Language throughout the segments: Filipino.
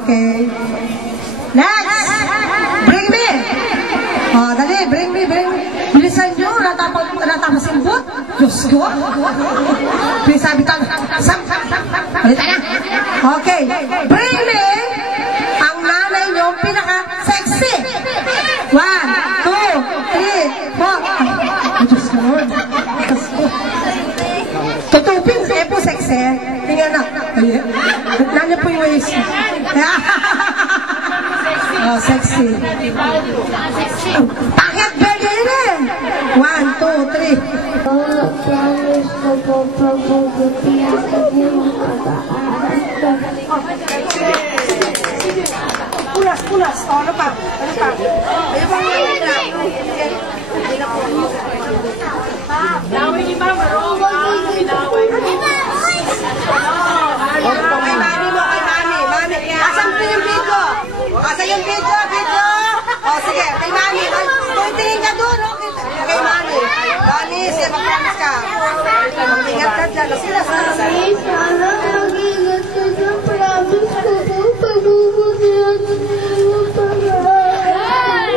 Okay. Next! Bring me! Dali, bring me. Bilisan nyo, natapos yung boot. Diyos ko. Sabi tayo, balita na. Okay. Bring me ang nanay nyo pinaka-sexy. 1, 2, 3, 4. Diyos ko, Lord. Tutupin, po sexy. Tingnan na. Nanyo po yung waist. Sexy. Bakit pwede rin? 1, 2, 3. Promise ko po pagbubuti ang inyong pag-aaral. Pulas. Ano pa? Ayaw bang nangyayari? Laway ni Mama, Roma. Pinaway mo. Kay mami. Asan po yung video? Asan yung video? Sige, kay mami. Kung tingin ka doon, kay mami. Mami, siya mag-promise ka. Mag-ingat ka dyan. Sila. Sana mag-ingat ka dyan. Promise ko po pagbubuti ang inyong pag-aaral.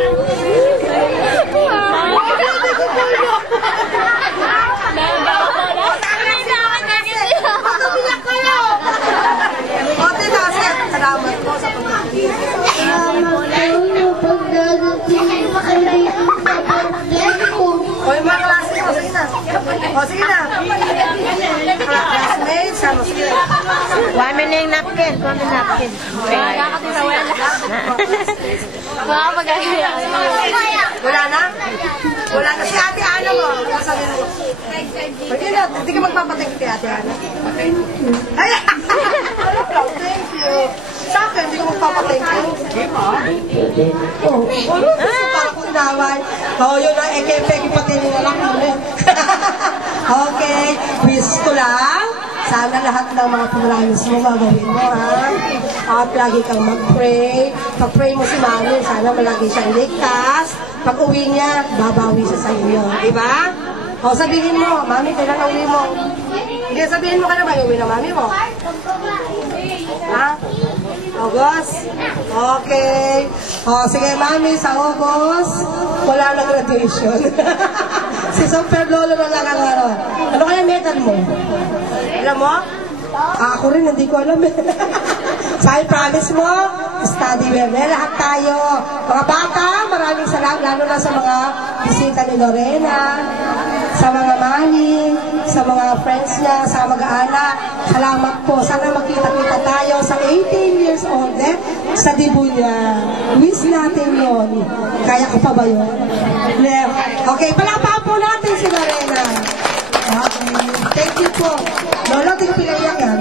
Salamat po sa pag-ibig. Salamat po sa pagdadating sa dito sa birthday ko. Yung mga klase ko, sige na. Sige na. Classmates, sige na. Kuha mo na yung napkin. Wala na? Wala na. Si Ate Ana mo. Sabi mo. Pwede na. Hindi ka magpapatingin kay Ate Ana. Thank you. Sa akin, hindi ko magpapatingin. Para kong naway. Yun na. Pegi patingin na lang. Okay. Quiz ko lang. Sana lahat ng mga promise mo magawin mo, ha? At lagi kang mag-pray. Pag-pray mo si Mami, sana malagi siyang ligtas. Pag uwi niya, babawi siya sa iyo. Diba? Sabihin mo, Mami, kailan na uwi mo? Hindi, sabihin mo kailan ba uwi na Mami mo? Ha? August? Okay. Sige, Mami, sa August, wala na graduation. Si Super Lolo na lang ang araw. Ano kaya medal mo? Alam mo? Ako rin, hindi ko alam. Say, promise mo, study well. Lahat tayo. Mga bata, maraming salamat, lalo na sa mga bisita ni Lorena, sa mga mami, sa mga friends niya, sa mag-anak. Salamat po. Sana makita-kita tayo sa 18 years old, sa dibu niya. Wish natin yun. Kaya ko pa ba yun? Okay, palakpakan po natin si Lorena. Okay. Thank you po. Lolo, di ko pinaiyak yan.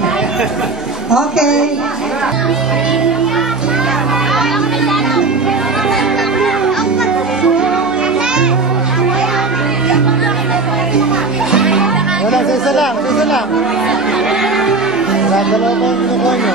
Okay. Wala, isa lang. Dalawa ko ang kinukuha nyo.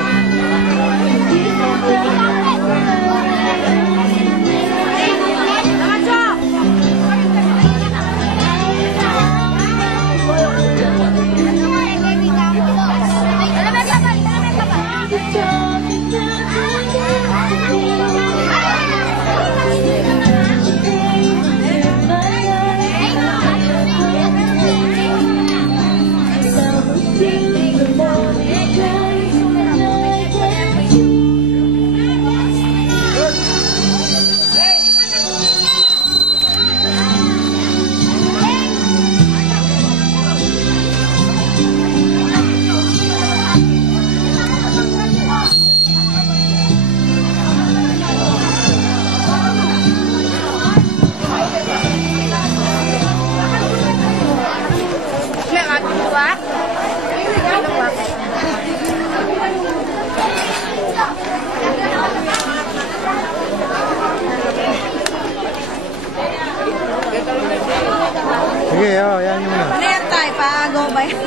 Sige, yan yung muna. Ano yan tayo? Paago ba yan?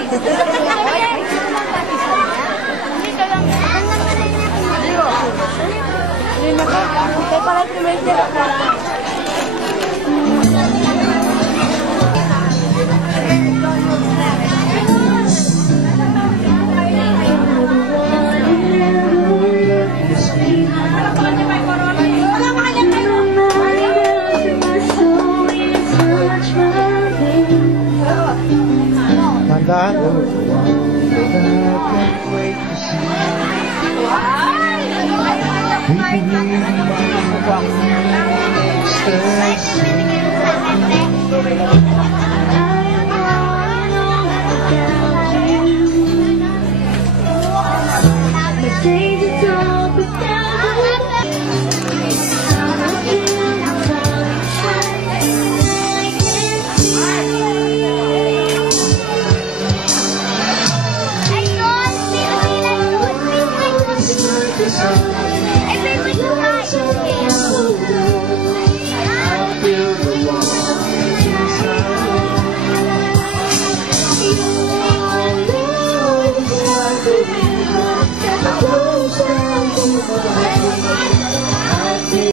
Everybody,